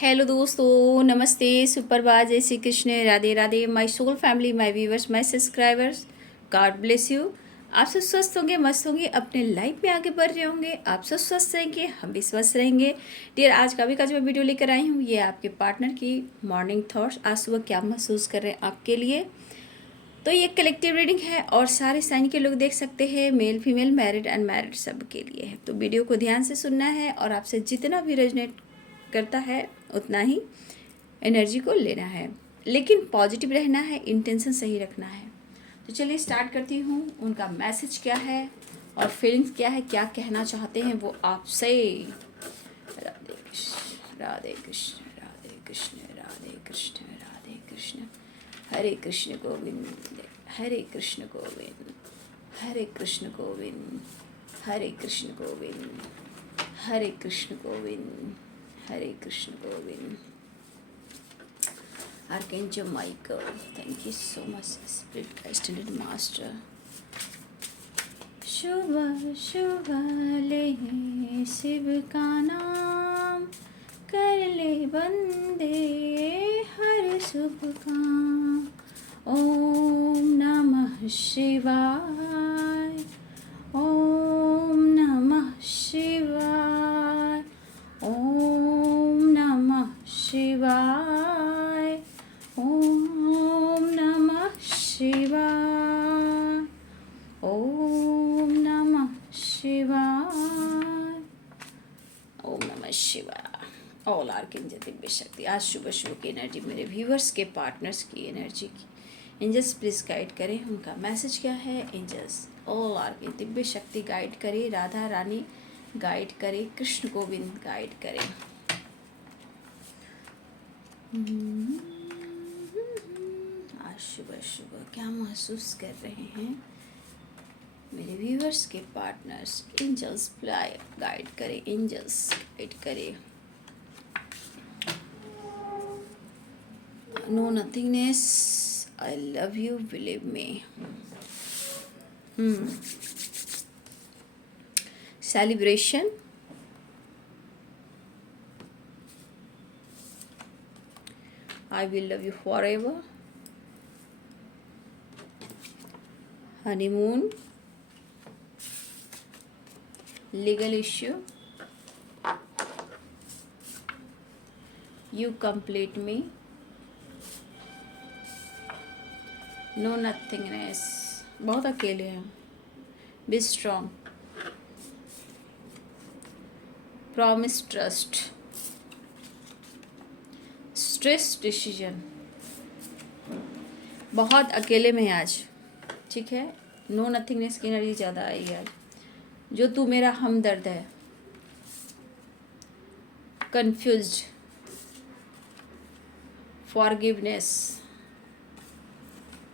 Hello दोस्तों, नमस्ते, सुप्रभात, जय Shri Krishna, Radhe Radhe, my soul family, my viewers, my subscribers, God bless you. आप सब स्वस्थ होंगे, मस्त होंगे, अपने लाइफ में आगे बढ़ रहे होंगे। आप सब स्वस्थ रहेंगे, हम भी स्वस्थ रहेंगे। डियर, आज का भी जो मैं वीडियो लेकर आई हूँ, ये आपके पार्टनर की मॉर्निंग थॉट्स। आज सुबह क्या महसूस कर रहे हैं आपके लिए। तो ये कलेक्टिव रीडिंग है और सारे साइन के लोग देख सकते हैं, मेल फीमेल, मैरिड अनमैरिड, सब के लिए है। तो वीडियो को ध्यान से सुनना है और आपसे जितना भी रेजोनेट करता है उतना ही एनर्जी को लेना है, लेकिन पॉजिटिव रहना है, इंटेंशन सही रखना है। तो चलिए स्टार्ट करती हूँ। उनका मैसेज क्या है और फीलिंग्स क्या है, क्या कहना चाहते हैं वो आपसे। राधे कृष्ण, राधे कृष्ण, राधे कृष्ण, राधे कृष्ण, राधे कृष्ण। हरे कृष्ण गोविंद, हरे कृष्ण गोविंद, हरे कृष्ण गोविंद, हरे कृष्ण गोविंद, हरे कृष्ण गोविंद, हरे Krishna Govind. Archangel Michael, thank you so much, Spirit Extended Master. शुभ शुभ ले शिव का नाम, कर ले बंदे हर शुभ काम। ओम नमः शिवाय, ओम नमः शिवाय, ओम नमः शिवाय, ओम नमः शिवाय, ओम नमः शिवाय, ओम नमः शिवाय। ऑल आर्कएंजल दिव्य शक्ति, आज सुबह शुभ की एनर्जी, मेरे व्यूवर्स के पार्टनर्स की एनर्जी की एंजल्स प्लीज गाइड करें। उनका मैसेज क्या है एंजल्स। ऑल आर्कएंजल दिव्य शक्ति गाइड करे, राधा रानी गाइड करे, कृष्ण गोविंद गाइड करें। आज सुबह सुबह क्या महसूस कर रहे हैं मेरे व्यूअर्स के पार्टनर्स। एंजल्स गाइड करें, एंजल्स गाइड करें। No nothingness, I love you, believe me. Celebration, I will love you forever. Honeymoon, legal issue, you complete me, no nothingness, बहुत अकेले हैं, be strong, promise trust, stress decision, बहुत अकेले में है आज, ठीक है। नो नथिंगनेस की एनर्जी ज़्यादा आई है आज। जो तू मेरा हमदर्द है, confused, forgiveness,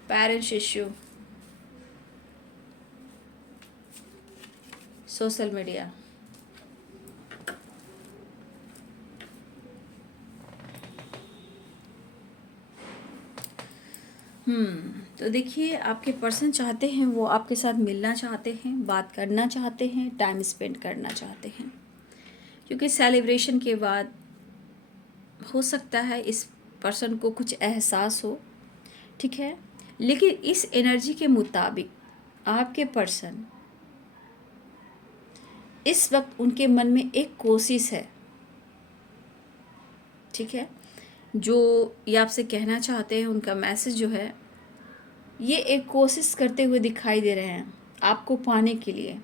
parents issue, social media. तो देखिए, आपके पर्सन चाहते हैं, वो आपके साथ मिलना चाहते हैं, बात करना चाहते हैं, टाइम स्पेंड करना चाहते हैं, क्योंकि सेलिब्रेशन के बाद हो सकता है इस पर्सन को कुछ एहसास हो, ठीक है। लेकिन इस एनर्जी के मुताबिक आपके पर्सन इस वक्त, उनके मन में एक कोशिश है, ठीक है। जो ये आपसे कहना चाहते हैं, उनका मैसेज जो है, ये एक कोशिश करते हुए दिखाई दे रहे हैं आपको पाने के लिए,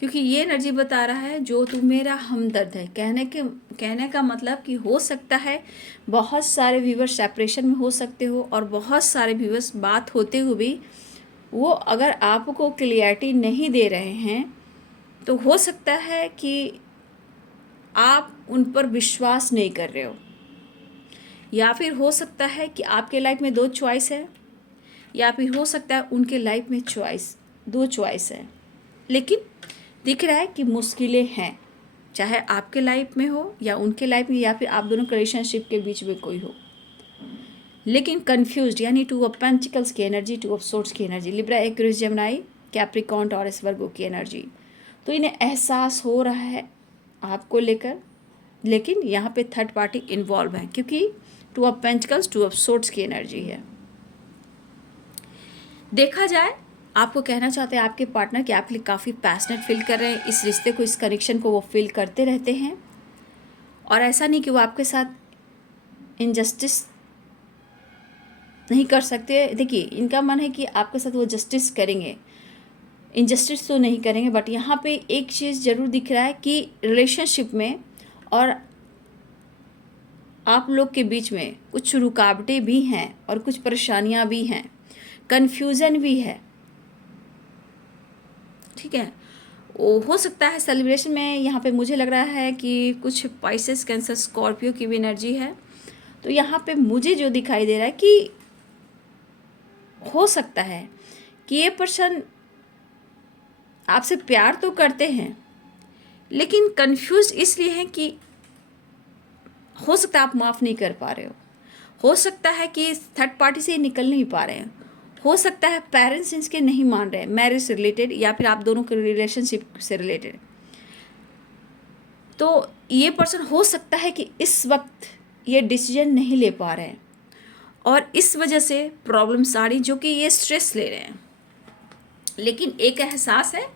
क्योंकि ये एनर्जी बता रहा है जो तू मेरा हमदर्द है। कहने का मतलब कि हो सकता है बहुत सारे व्यूवर्स सेपरेशन में हो सकते हो, और बहुत सारे व्यूवर्स बात होते हुए भी वो अगर आपको क्लियरिटी नहीं दे रहे हैं, तो हो सकता है कि आप उन पर विश्वास नहीं कर रहे हो, या फिर हो सकता है कि आपके लाइफ में दो चॉइस है, या फिर हो सकता है उनके लाइफ में दो चॉइस है, लेकिन दिख रहा है कि मुश्किलें हैं, चाहे आपके लाइफ में हो या उनके लाइफ में, या फिर आप दोनों के रिलेशनशिप के बीच में कोई हो, लेकिन कंफ्यूज्ड, यानी टू ऑफ पेंटिकल्स की एनर्जी, टू ऑफ सोर्ड्स की energy, Libra, Aquarius, Gemini, Capricorn, Taurus, Virgo की एनर्जी। तो इन्हें एहसास हो रहा है आपको लेकर, लेकिन यहाँ पे थर्ड पार्टी इन्वॉल्व है, क्योंकि to of pentacles, to of swords की एनर्जी है। देखा जाए, आपको कहना चाहते हैं आपके पार्टनर कि आपके लिए काफ़ी पैशनेट फील कर रहे हैं, इस रिश्ते को, इस कनेक्शन को वो फील करते रहते हैं, और ऐसा नहीं कि वो आपके साथ इनजस्टिस नहीं कर सकते। देखिए, इनका मन है कि आपके साथ वो जस्टिस करेंगे, इनजस्टिस तो नहीं करेंगे, बट यहाँ पे एक चीज़ ज़रूर दिख रहा है कि रिलेशनशिप में और आप लोग के बीच में कुछ रुकावटें भी हैं और कुछ परेशानियाँ भी हैं, कन्फ्यूज़न भी है, ठीक है। वो हो सकता है सेलिब्रेशन में यहाँ पे मुझे लग रहा है कि कुछ पाइसेस, कैंसर, स्कॉर्पियो की भी एनर्जी है। तो यहाँ पे मुझे जो दिखाई दे रहा है कि हो सकता है कि ये पर्सन आपसे प्यार तो करते हैं, लेकिन कंफ्यूज इसलिए हैं कि हो सकता है आप माफ़ नहीं कर पा रहे हो सकता है कि थर्ड पार्टी से निकल नहीं पा रहे हैं, हो सकता है पेरेंट्स इसके नहीं मान रहे हैं, मैरिज से रिलेटेड या फिर आप दोनों के रिलेशनशिप से रिलेटेड। तो ये पर्सन हो सकता है कि इस वक्त ये डिसीजन नहीं ले पा रहे हैं और इस वजह से प्रॉब्लम्स आ रही, जो कि ये स्ट्रेस ले रहे हैं। लेकिन एक एहसास है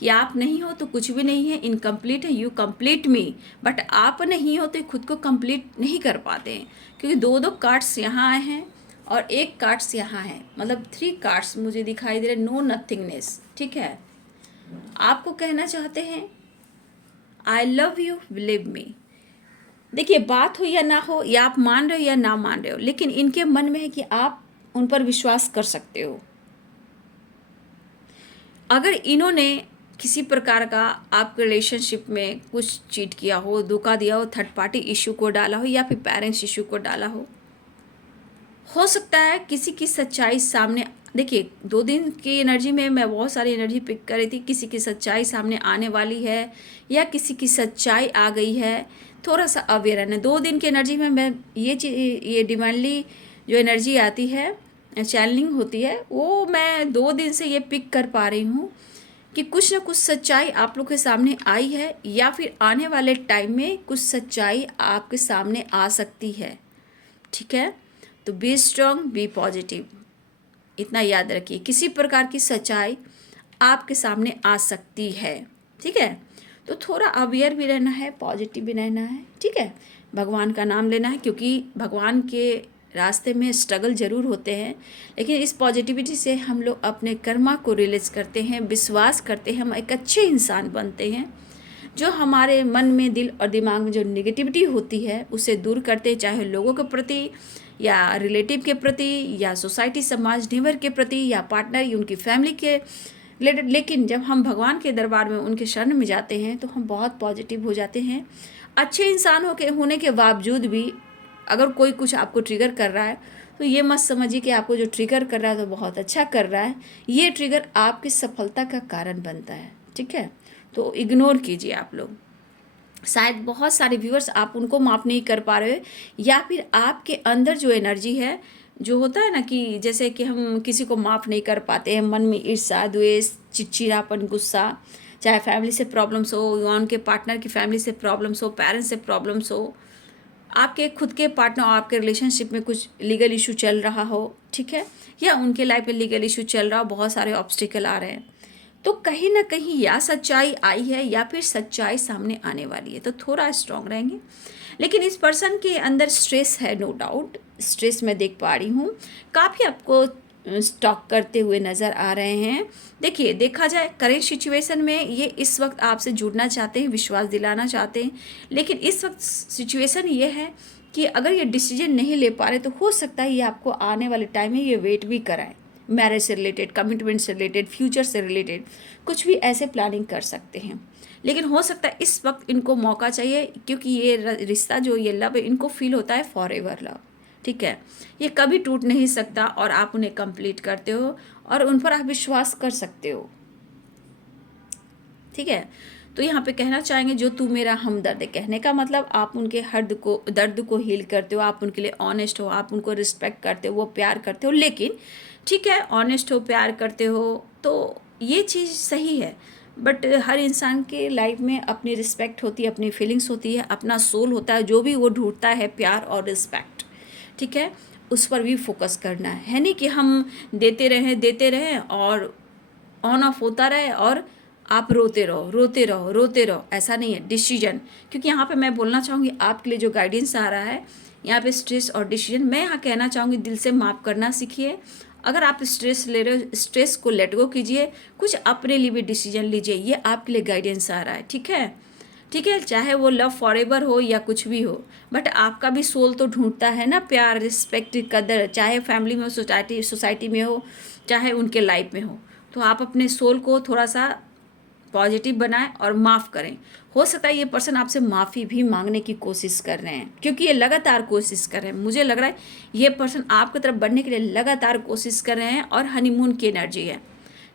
कि आप नहीं हो तो कुछ भी नहीं है, इनकम्प्लीट है, यू कंप्लीट मी, बट आप नहीं हो तो खुद को कंप्लीट नहीं कर पाते हैं, क्योंकि दो कार्ड्स यहाँ आए हैं और एक कार्ड्स यहाँ है, मतलब 3 कार्ड्स मुझे दिखाई दे रहे, नो नथिंगनेस, ठीक है। आपको कहना चाहते हैं आई लव यू, बिलीव मी। देखिए, बात हो या ना हो, या आप मान रहे हो या ना मान रहे हो, लेकिन इनके मन में है कि आप उन पर विश्वास कर सकते हो। अगर इन्होंने किसी प्रकार का आपके रिलेशनशिप में कुछ चीट किया हो, धोखा दिया हो, थर्ड पार्टी इशू को डाला हो या फिर पेरेंट्स इशू को डाला हो सकता है किसी की सच्चाई सामने। देखिए, 2 दिन की एनर्जी में मैं बहुत सारी एनर्जी पिक कर रही थी, किसी की सच्चाई सामने आने वाली है या किसी की सच्चाई आ गई है, थोड़ा सा अवेयर रहना। 2 दिन की एनर्जी में मैं ये डिवाइनली जो एनर्जी आती है, चैनलिंग होती है, वो मैं 2 दिन से ये पिक कर पा रही हूँ कि कुछ ना कुछ सच्चाई आप लोग के सामने आई है या फिर आने वाले टाइम में कुछ सच्चाई आपके सामने आ सकती है, ठीक है। तो बी स्ट्रांग, बी पॉजिटिव, इतना याद रखिए, किसी प्रकार की सच्चाई आपके सामने आ सकती है, ठीक है। तो थोड़ा अवेयर भी रहना है, पॉजिटिव भी रहना है, ठीक है। भगवान का नाम लेना है, क्योंकि भगवान के रास्ते में स्ट्रगल ज़रूर होते हैं, लेकिन इस पॉजिटिविटी से हम लोग अपने कर्मा को रिलीज करते हैं, विश्वास करते हैं, हम एक अच्छे इंसान बनते हैं, जो हमारे मन में, दिल और दिमाग में जो नेगेटिविटी होती है उसे दूर करते हैं, चाहे लोगों के प्रति या रिलेटिव के प्रति या सोसाइटी, समाज, नेबर के प्रति या पार्टनर या उनकी फैमिली के रिलेटेड। लेकिन जब हम भगवान के दरबार में, उनके शरण में जाते हैं तो हम बहुत पॉजिटिव हो जाते हैं। अच्छे इंसान होने के बावजूद भी अगर कोई कुछ आपको ट्रिगर कर रहा है तो ये मत समझिए कि आपको जो ट्रिगर कर रहा है तो बहुत अच्छा कर रहा है, ये ट्रिगर आपकी सफलता का कारण बनता है, ठीक है। तो इग्नोर कीजिए आप लोग। शायद बहुत सारे व्यूअर्स आप उनको माफ़ नहीं कर पा रहे हो, या फिर आपके अंदर जो एनर्जी है, जो होता है ना कि जैसे कि हम किसी को माफ़ नहीं कर पाते हैं, मन में ईर्ष्या, द्वेष, चिड़चिड़ापन, गुस्सा, चाहे फैमिली से प्रॉब्लम्स हो या उनके पार्टनर की फैमिली से प्रॉब्लम्स हो, पेरेंट्स से प्रॉब्लम्स हो, आपके खुद के पार्टनर और आपके रिलेशनशिप में कुछ लीगल इशू चल रहा हो, ठीक है, या उनके लाइफ में लीगल इशू चल रहा हो, बहुत सारे ऑब्स्टिकल आ रहे हैं, तो कहीं ना कहीं या सच्चाई आई है या फिर सच्चाई सामने आने वाली है, तो थोड़ा स्ट्रांग रहेंगे। लेकिन इस पर्सन के अंदर स्ट्रेस है, नो डाउट, स्ट्रेस मैं देख पा रही हूँ, काफ़ी आपको स्टॉक करते हुए नज़र आ रहे हैं। देखिए, देखा जाए करेंट सिचुएशन में ये इस वक्त आपसे जुड़ना चाहते हैं, विश्वास दिलाना चाहते हैं, लेकिन इस वक्त सिचुएशन ये है कि अगर ये डिसीजन नहीं ले पा रहे तो हो सकता है ये आपको आने वाले टाइम में ये वेट भी कराए, मैरिज से रिलेटेड, कमिटमेंट से रिलेटेड, फ्यूचर से रिलेटेड कुछ भी ऐसे प्लानिंग कर सकते हैं। लेकिन हो सकता है इस वक्त इनको मौका चाहिए, क्योंकि ये रिश्ता जो ये लव है, इनको फील होता है फॉर एवर लव, ठीक है, ये कभी टूट नहीं सकता और आप उन्हें कंप्लीट करते हो और उन पर आप विश्वास कर सकते हो, ठीक है। तो यहाँ पे कहना चाहेंगे, जो तू मेरा हमदर्द है, कहने का मतलब आप उनके दर्द को हील करते हो, आप उनके लिए ऑनेस्ट हो, आप उनको रिस्पेक्ट करते हो, वो प्यार करते हो, लेकिन ठीक है, ऑनेस्ट हो, प्यार करते हो, तो ये चीज़ सही है, बट हर इंसान के लाइफ में अपनी रिस्पेक्ट होती है, अपनी फीलिंग्स होती है, अपना सोल होता है, जो भी वो ढूंढता है प्यार और रिस्पेक्ट, ठीक है, उस पर भी फोकस करना है नहीं कि हम देते रहें और ऑन ऑफ होता रहे और आप रोते रहो रोते रहो रोते रहो, ऐसा नहीं है। डिसीजन, क्योंकि यहाँ पे मैं बोलना चाहूँगी आपके लिए जो गाइडेंस आ रहा है यहाँ पे स्ट्रेस और डिसीजन, मैं यहाँ कहना चाहूँगी दिल से माफ़ करना सीखिए। अगर आप स्ट्रेस ले रहे हो, स्ट्रेस को लेट गो कीजिए, कुछ अपने लिए भी डिसीजन लीजिए, ये आपके लिए गाइडेंस आ रहा है, ठीक है। ठीक है, चाहे वो लव फॉरएवर हो या कुछ भी हो, बट आपका भी सोल तो ढूंढता है ना प्यार, रिस्पेक्ट, कदर, चाहे फैमिली में हो, सोसाइटी में हो, चाहे उनके लाइफ में हो। तो आप अपने सोल को थोड़ा सा पॉजिटिव बनाएं और माफ़ करें। हो सकता है ये पर्सन आपसे माफ़ी भी मांगने की कोशिश कर रहे हैं, क्योंकि ये लगातार कोशिश कर रहे हैं। मुझे लग रहा है ये पर्सन आपकी तरफ बढ़ने के लिए लगातार कोशिश कर रहे हैं और हनीमून की एनर्जी है,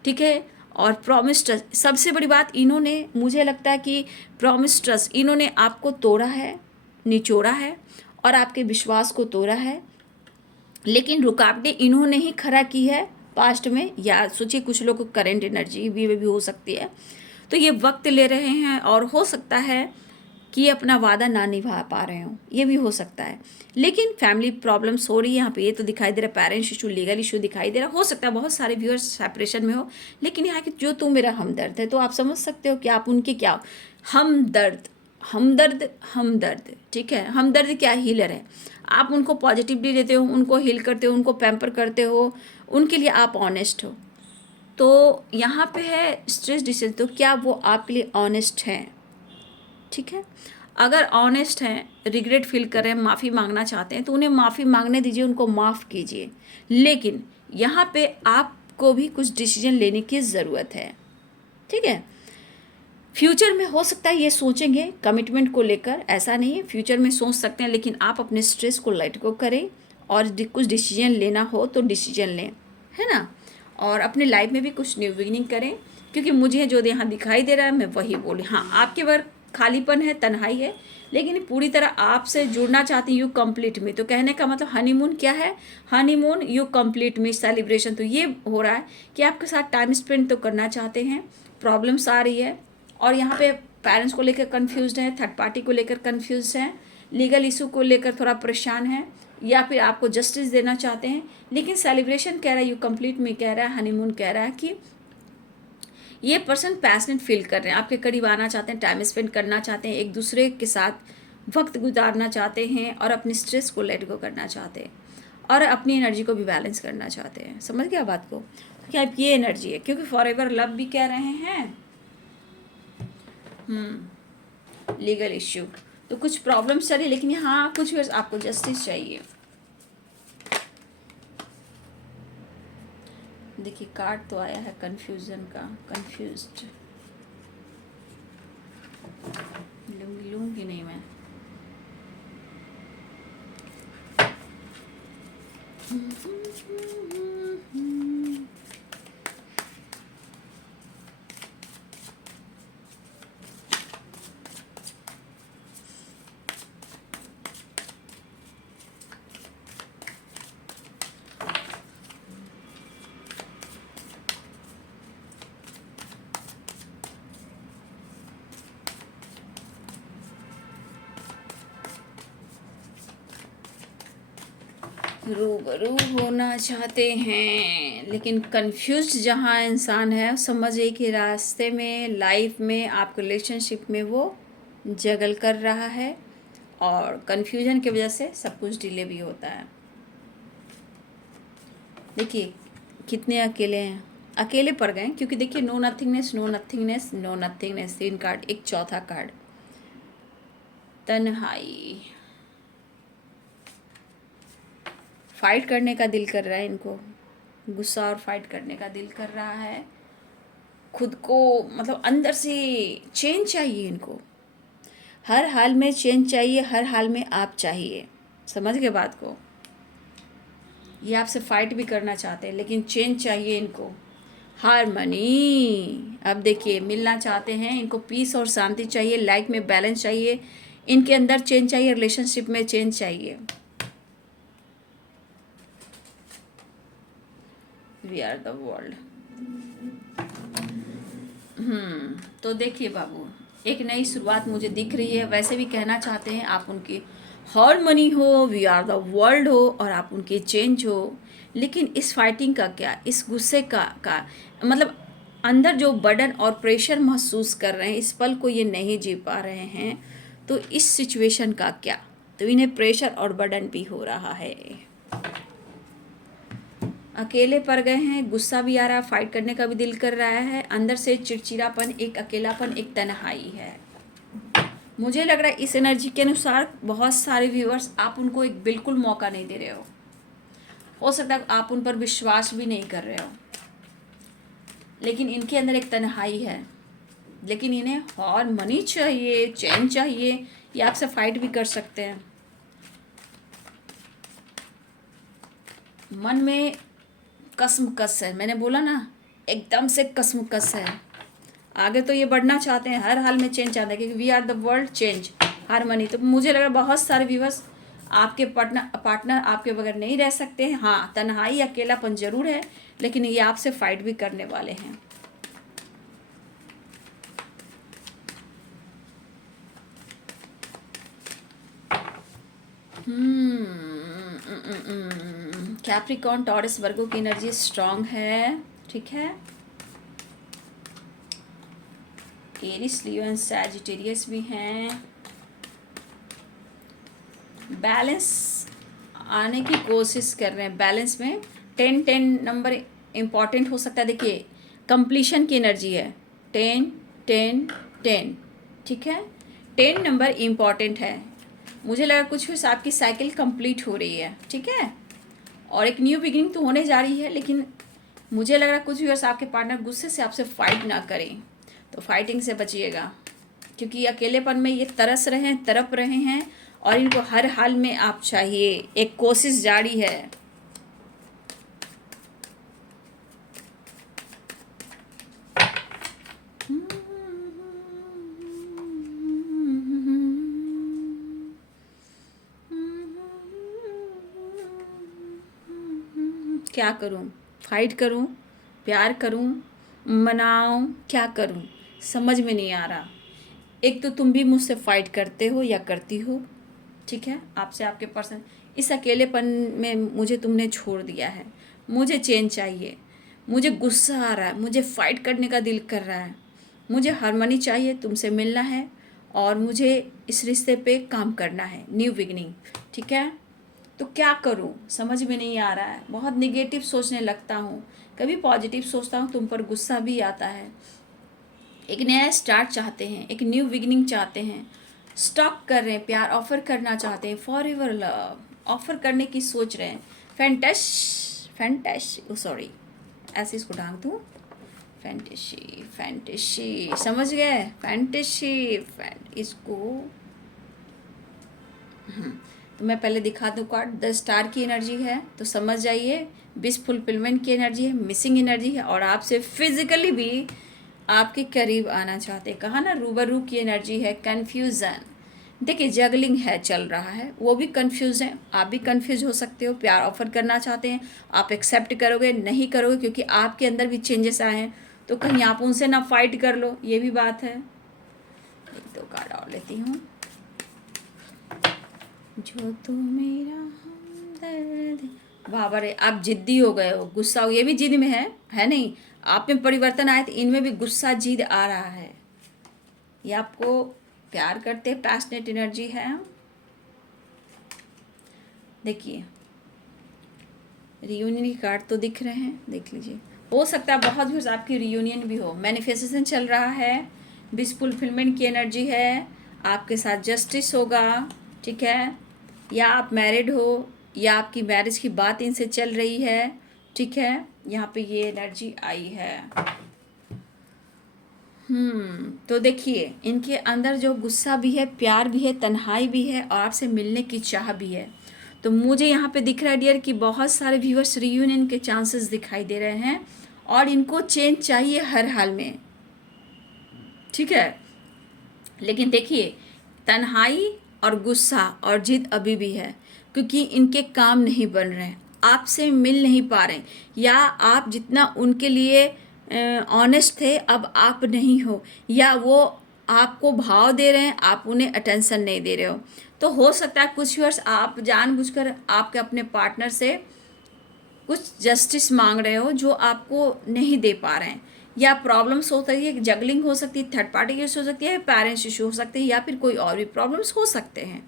ठीक है। और प्रॉमिस ट्रस्ट, सबसे बड़ी बात, इन्होंने, मुझे लगता है कि प्रॉमिस ट्रस्ट, इन्होंने आपको तोड़ा है, निचोड़ा है और आपके विश्वास को तोड़ा है, लेकिन रुकावटें इन्होंने ही खड़ा की है पास्ट में, या सोचिए कुछ लोग को करेंट एनर्जी भी हो सकती है। तो ये वक्त ले रहे हैं और हो सकता है कि ये अपना वादा ना निभा पा रहे हो, ये भी हो सकता है। लेकिन फैमिली प्रॉब्लम्स हो रही है यहाँ पे, ये तो दिखाई दे रहा है, पेरेंट्स इशू, लीगल इशू दिखाई दे रहा है। हो सकता है बहुत सारे व्यूअर्स सेपरेशन में हो, लेकिन यहाँ की जो तू मेरा हमदर्द है, तो आप समझ सकते हो कि आप उनके क्या हो। हमदर्द, हमदर्द, हमदर्द, ठीक है। हमदर्द क्या हीलर है, आप उनको पॉजिटिवली लेते हो, उनको हील करते हो, उनको पैम्पर करते हो, उनके लिए आप ऑनेस्ट हो। तो यहाँ पे है स्ट्रेस डिसीजन, तो क्या वो आपके लिए ऑनेस्ट हैं, ठीक है। अगर ऑनेस्ट हैं, रिग्रेट फील कर रहे हैं, माफ़ी मांगना चाहते हैं, तो उन्हें माफ़ी मांगने दीजिए, उनको माफ़ कीजिए। लेकिन यहाँ पे आपको भी कुछ डिसीजन लेने की ज़रूरत है, ठीक है। फ्यूचर में हो सकता है ये सोचेंगे कमिटमेंट को लेकर, ऐसा नहीं है, फ्यूचर में सोच सकते हैं, लेकिन आप अपने स्ट्रेस को लेट गो करें और कुछ डिसीजन लेना हो तो डिसीजन लें, है ना। और अपने लाइफ में भी कुछ न्यू बिगिनिंग करें, क्योंकि मुझे जो यहाँ दिखाई दे रहा है मैं वही बोली। हाँ, आपके वर्क खालीपन है, तन्हाई है, लेकिन पूरी तरह आपसे जुड़ना चाहती हूँ, यू कंप्लीट मी। तो कहने का मतलब हनीमून क्या है, honeymoon you complete me celebration. तो ये हो रहा है कि आपके साथ टाइम स्पेंड तो करना चाहते हैं, प्रॉब्लम्स आ रही है और यहाँ पे पेरेंट्स को लेकर कंफ्यूज्ड है, थर्ड पार्टी को लेकर कंफ्यूज हैं, लीगल इशू को लेकर थोड़ा परेशान है, या फिर आपको जस्टिस देना चाहते हैं। लेकिन सेलिब्रेशन कह रहा है, यू कंप्लीट मी कह रहा है, हनीमून कह रहा है कि ये पर्सन पैशनेट फील कर रहे हैं, आपके करीब आना चाहते हैं, टाइम स्पेंड करना चाहते हैं, एक दूसरे के साथ वक्त गुजारना चाहते हैं और अपने स्ट्रेस को लेट गो करना चाहते हैं और अपनी एनर्जी को भी बैलेंस करना चाहते हैं। समझ गया बात को, क्या ये एनर्जी है, क्योंकि फॉरएवर लव भी कह रहे हैं, लीगल इश्यू, तो कुछ प्रॉब्लम्स चली, लेकिन यहाँ कुछ आपको जस्टिस चाहिए। देखिए कार्ड तो आया है कंफ्यूजन का, कंफ्यूज्ड, लूंगी नहीं मैं। रूबरू होना चाहते हैं, लेकिन कंफ्यूज्ड जहाँ इंसान है, समझिए कि रास्ते में, लाइफ में, आपके रिलेशनशिप में वो जगल कर रहा है और कंफ्यूजन की वजह से सब कुछ डिले भी होता है। देखिए कितने अकेले हैं, अकेले पड़ गए, क्योंकि देखिए no nothingness, no nothingness, no nothingness, 3 card, एक चौथा कार्ड तन्हाई। फाइट करने का दिल कर रहा है इनको, गुस्सा और फाइट करने का दिल कर रहा है, खुद को मतलब अंदर से चेंज चाहिए इनको, हर हाल में चेंज चाहिए, हर हाल में आप चाहिए। समझ गए बात को, ये आपसे फाइट भी करना चाहते हैं, लेकिन चेंज चाहिए इनको, हारमनी। अब देखिए मिलना चाहते हैं, इनको पीस और शांति चाहिए, लाइफ में बैलेंस चाहिए, इनके अंदर चेंज चाहिए, रिलेशनशिप में चेंज चाहिए। We are the world. तो देखिए बाबू, एक नई शुरुआत मुझे दिख रही है। वैसे भी कहना चाहते हैं आप उनकी हार्मनी हो, वी आर द वर्ल्ड हो, और आप उनके चेंज हो। लेकिन इस फाइटिंग का क्या, इस गुस्से का मतलब अंदर जो बर्डन और प्रेशर महसूस कर रहे हैं, इस पल को ये नहीं जी पा रहे हैं, तो इस सिचुएशन का क्या, तो इन्हें प्रेशर और बर्डन भी हो रहा है। अकेले पड़ गए हैं, गुस्सा भी आ रहा है, फाइट करने का भी दिल कर रहा है, अंदर से चिड़चिड़ापन, एक अकेलापन, एक तन्हाई है। मुझे लग रहा है इस एनर्जी के अनुसार बहुत सारे व्यूअर्स आप उनको एक बिल्कुल मौका नहीं दे रहे हो सकता है आप उन पर विश्वास भी नहीं कर रहे हो, लेकिन इनके अंदर एक तन्हाई है। लेकिन इन्हें हार्मनी चाहिए, चैन चाहिए, ये आपसे फाइट भी कर सकते हैं। मन में कसमकस है, मैंने बोला ना, एकदम से कसमकस है। आगे तो ये बढ़ना चाहते हैं, हर हाल में चेंज चाहते हैं, क्योंकि we are the world change, harmony. तो मुझे लग रहा है बहुत सारे व्यूवर्स आपके पार्टनर आपके बगैर नहीं रह सकते हैं। हाँ, तन्हाई अकेलापन जरूर है, लेकिन ये आपसे फाइट भी करने वाले हैं। कैप्रिकॉर्न, टॉरस, वर्गो की एनर्जी स्ट्रांग है, ठीक है। एरिस, लियो एंड सैजिटेरियस भी हैं। बैलेंस आने की कोशिश कर रहे हैं, बैलेंस में 10-10 नंबर इम्पॉर्टेंट हो सकता है। देखिए, कंप्लीशन की एनर्जी है, 10-10-10, ठीक है। 10 नंबर इम्पॉर्टेंट है। मुझे लगा कुछ आपकी साइकिल कंप्लीट हो रही है, ठीक है, और एक न्यू बिगिनिंग तो होने जा रही है। लेकिन मुझे लग रहा है कुछ व्यूअर्स आपके पार्टनर गुस्से से आपसे फाइट ना करें, तो फाइटिंग से बचिएगा, क्योंकि अकेलेपन में ये तरस रहे हैं, तड़प रहे हैं, और इनको हर हाल में आप चाहिए। एक कोशिश जारी है। क्या करूं, फाइट करूं, प्यार करूं, मनाऊं, क्या करूं, समझ में नहीं आ रहा। एक तो तुम भी मुझसे फाइट करते हो या करती हो, ठीक है, आपसे आपके पर्सन, इस अकेलेपन में मुझे तुमने छोड़ दिया है। मुझे चेंज चाहिए, मुझे गुस्सा आ रहा है, मुझे फाइट करने का दिल कर रहा है, मुझे हारमोनी चाहिए, तुमसे मिलना है, और मुझे इस रिश्ते पे काम करना है, न्यू बिगनिंग, ठीक है। तो क्या करूं, समझ में नहीं आ रहा है। बहुत निगेटिव सोचने लगता हूं, कभी पॉजिटिव सोचता हूं, तुम पर गुस्सा भी आता है। एक नया स्टार्ट चाहते हैं, एक न्यू बिगिनिंग चाहते हैं, स्टॉक कर रहे हैं, प्यार ऑफर करना चाहते हैं, फॉर एवर लव ऑफर करने की सोच रहे हैं। फैंटेश सॉरी, ऐसे इसको ढांक दूँ, फैंटेसी समझ गए, फैंटेसी इसको। तो मैं पहले दिखा दूँ कार्ड, 10 स्टार की एनर्जी है, तो समझ जाइए विश फुलफिलमेंट की एनर्जी है, मिसिंग एनर्जी है, और आपसे फिजिकली भी आपके करीब आना चाहते हैं। कहा ना, रूबरू की एनर्जी है, कन्फ्यूज़न। देखिए, जगलिंग है, चल रहा है, वो भी कंफ्यूज है, आप भी कंफ्यूज हो सकते हो। प्यार ऑफर करना चाहते हैं, आप एक्सेप्ट करोगे, नहीं करोगे, क्योंकि आपके अंदर भी चेंजेस आए हैं, तो कहीं आप उनसे ना फाइट कर लो, ये भी बात है। एक दो कार्ड और लेती हूँ। जो तू मेरा हमदर्द, बाबा रे, आप जिद्दी हो गए हो, गुस्सा हो, ये भी जिद में है नहीं, आप में परिवर्तन आए तो इनमें भी गुस्सा जिद आ रहा है। ये आपको प्यार करते हैं, पैशनेट एनर्जी है। देखिए, रियूनियन की कार्ड तो दिख रहे हैं, देख लीजिए। हो सकता है बहुत भी आपकी रियूनियन भी हो, मैनिफेस्टेशन चल रहा है, विश फुलफिलमेंट की एनर्जी है, आपके साथ जस्टिस होगा, ठीक है, या आप मैरिड हो, या आपकी मैरिज की बात इनसे चल रही है, ठीक है, यहाँ पे ये एनर्जी आई है। तो देखिए, इनके अंदर जो गुस्सा भी है, प्यार भी है, तन्हाई भी है, और आपसे मिलने की चाह भी है। तो मुझे यहाँ पे दिख रहा है डियर कि बहुत सारे व्यूअर्स रियूनियन के चांसेस दिखाई दे रहे हैं, और इनको चेंज चाहिए हर हाल में, ठीक है। लेकिन देखिए, तन्हाई और गुस्सा और जिद अभी भी है, क्योंकि इनके काम नहीं बन रहे हैं, आपसे मिल नहीं पा रहे हैं, या आप जितना उनके लिए ऑनेस्ट थे, अब आप नहीं हो, या वो आपको भाव दे रहे हैं, आप उन्हें अटेंशन नहीं दे रहे हो। तो हो सकता है कुछ व्यूअर्स आप जानबूझकर आपके अपने पार्टनर से कुछ जस्टिस मांग रहे हो जो आपको नहीं दे पा रहे हैं, या प्रॉब्लम्स हो सकती है, जगलिंग हो सकती है, थर्ड पार्टी इशू हो सकती है, पेरेंट्स इशू हो सकते हैं, या फिर कोई और भी प्रॉब्लम्स हो सकते हैं।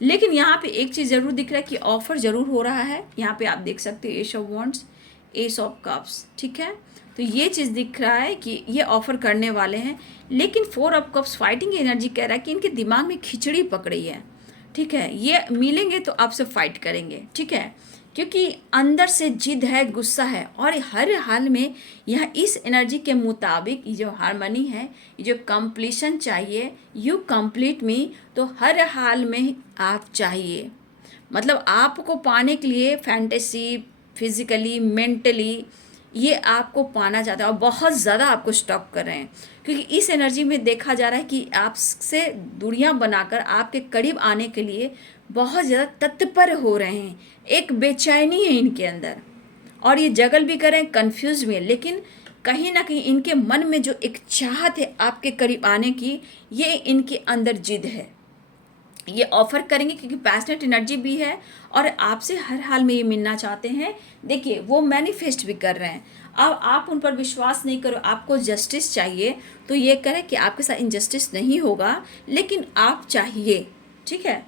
लेकिन यहाँ पे एक चीज़ ज़रूर दिख रहा है कि ऑफ़र ज़रूर हो रहा है। यहाँ पे आप देख सकते हो S of wands, S of cups, ठीक है। तो ये चीज़ दिख रहा है कि ये ऑफ़र करने वाले हैं। लेकिन 4 ऑफ कप्स फाइटिंग एनर्जी कह रहा है कि इनके दिमाग में खिचड़ी पकड़ी है, ठीक है। ये मिलेंगे तो आपसे फाइट करेंगे, ठीक है, क्योंकि अंदर से जिद है, गुस्सा है, और हर हाल में यह इस एनर्जी के मुताबिक ये जो हारमनी है, ये जो कंप्लीशन चाहिए, यू कंप्लीट मी, तो हर हाल में आप चाहिए, मतलब आपको पाने के लिए फैंटेसी, फिजिकली, मेंटली ये आपको पाना चाहता है, और बहुत ज़्यादा आपको स्टॉक कर रहे हैं, क्योंकि इस एनर्जी में देखा जा रहा है कि आपसे दूरियां बनाकर आपके करीब आने के लिए बहुत ज़्यादा तत्पर हो रहे हैं। एक बेचैनी है इनके अंदर, और ये जगल भी कर रहे हैं, कन्फ्यूज भी है, लेकिन कहीं ना कहीं इनके मन में जो एक चाहत है आपके करीब आने की, ये इनके अंदर जिद है। ये ऑफ़र करेंगे क्योंकि पैशनेट एनर्जी भी है, और आपसे हर हाल में ये मिलना चाहते हैं। देखिए वो मैनिफेस्ट भी कर रहे हैं। अब आप उन पर विश्वास नहीं करो, आपको जस्टिस चाहिए, तो ये करें कि आपके साथ इनजस्टिस नहीं होगा, लेकिन आप चाहिए, ठीक है।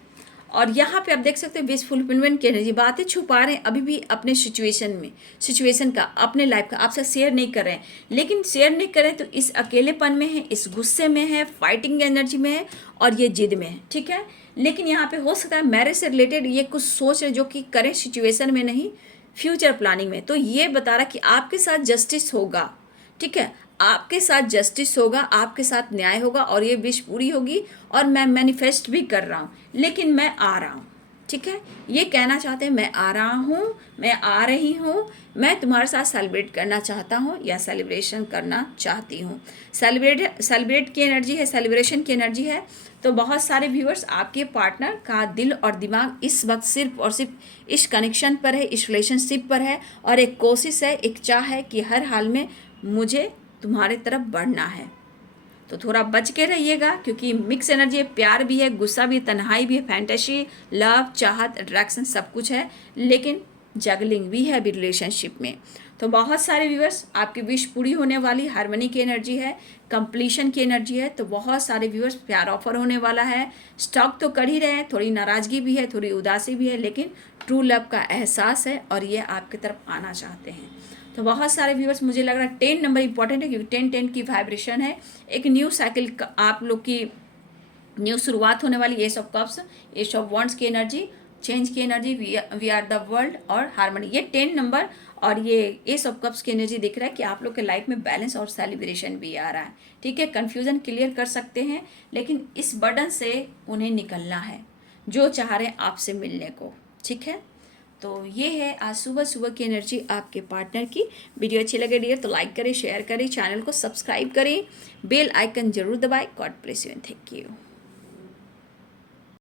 और यहाँ पे आप देख सकते हैं विश फुलफिलमेंट की एनर्जी, बातें छुपा रहे हैं अभी भी अपने सिचुएशन का, अपने लाइफ का आपसे शेयर नहीं कर रहे हैं। लेकिन शेयर नहीं कर रहे हैं तो इस अकेलेपन में है, इस गुस्से में है, फाइटिंग एनर्जी में है, और ये जिद में है, ठीक है। लेकिन यहाँ पे हो सकता है मैरिज से रिलेटेड ये कुछ सोच रहे जो कि करेंट सिचुएशन में नहीं, फ्यूचर प्लानिंग में। तो ये बता रहा कि आपके साथ जस्टिस होगा, ठीक है, आपके साथ जस्टिस होगा, आपके साथ न्याय होगा, और ये विश पूरी होगी, और मैं मैनिफेस्ट भी कर रहा हूँ, लेकिन मैं आ रहा हूँ, ठीक है। ये कहना चाहते हैं मैं आ रहा हूँ, मैं आ रही हूँ, मैं तुम्हारे साथ सेलिब्रेट करना चाहता हूँ, या सेलिब्रेशन करना चाहती हूँ। सेलिब्रेट की एनर्जी है, सेलिब्रेशन की एनर्जी है। तो बहुत सारे व्यूअर्स आपके पार्टनर का दिल और दिमाग इस वक्त सिर्फ और सिर्फ इस कनेक्शन पर है, इस रिलेशनशिप पर है, और एक कोशिश है, एक चाह है कि हर हाल में मुझे तुम्हारे तरफ बढ़ना है। तो थोड़ा बच के रहिएगा, क्योंकि मिक्स एनर्जी है, प्यार भी है, गुस्सा भी, तन्हाई भी है, फैंटेसी, लव, चाहत, अट्रैक्शन सब कुछ है, लेकिन जगलिंग भी है अभी रिलेशनशिप में। तो बहुत सारे व्यूअर्स आपकी विश पूरी होने वाली, हार्मनी की एनर्जी है, कंप्लीशन की एनर्जी है। तो बहुत सारे व्यूअर्स प्यार ऑफर होने वाला है। स्टॉक तो कर ही रहे हैं, थोड़ी नाराज़गी भी है, थोड़ी उदासी भी है, लेकिन ट्रू लव का एहसास है, और ये आपकी तरफ आना चाहते हैं। तो बहुत सारे व्यूअर्स, मुझे लग रहा है 10 नंबर इंपॉर्टेंट है, क्योंकि 10 की वाइब्रेशन है। एक न्यू साइकिल आप लोग की न्यू शुरुआत होने वाली, ace of cups, ace of wands की एनर्जी, चेंज की energy, we are the world, और हार्मनी, ये 10 नंबर और ये एस ऑफ कप्स की एनर्जी दिख रहा है कि आप लोग के लाइफ में बैलेंस और सेलिब्रेशन भी आ रहा है, ठीक है। कन्फ्यूजन क्लियर कर सकते हैं, लेकिन इस बर्डन से उन्हें निकलना है जो चाह रहे हैं आपसे मिलने को, ठीक है। तो ये है आज सुबह सुबह की एनर्जी आपके पार्टनर की। वीडियो अच्छी लगे डियर तो लाइक करें, शेयर करें, चैनल को सब्सक्राइब करें, बेल आइकन जरूर दबाएं। God bless you and thank you.